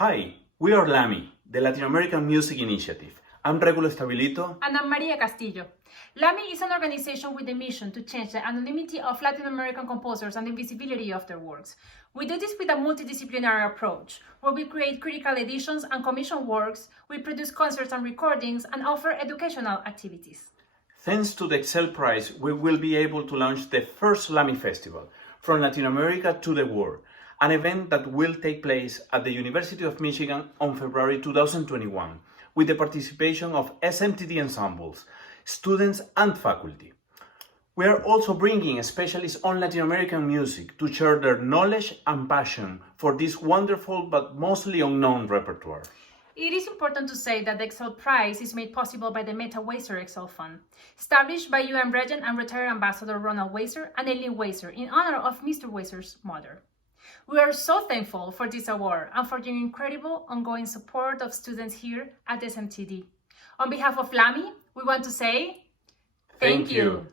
Hi, we are LAMI, the Latin American Music Initiative. I'm Regulo Stabilito. And I'm Maria Castillo. LAMI is an organization with the mission to change the anonymity of Latin American composers and the visibility of their works. We do this with a multidisciplinary approach, where we create critical editions and commission works, we produce concerts and recordings, and offer educational activities. Thanks to the Excel Prize, we will be able to launch the first LAMI Festival, from Latin America to the world, an event that will take place at the University of Michigan on February 2021, with the participation of SMTD ensembles, students and faculty. We are also bringing specialists on Latin American music to share their knowledge and passion for this wonderful but mostly unknown repertoire. It is important to say that the Excel Prize is made possible by the Meta Weiser Excel Fund, established by UN Regent and retired Ambassador Ronald Weiser and Eileen Weiser in honor of Mr. Weiser's mother. We are so thankful for this award and for your incredible ongoing support of students here at SMTD. On behalf of LAMI, we want to say Thank you.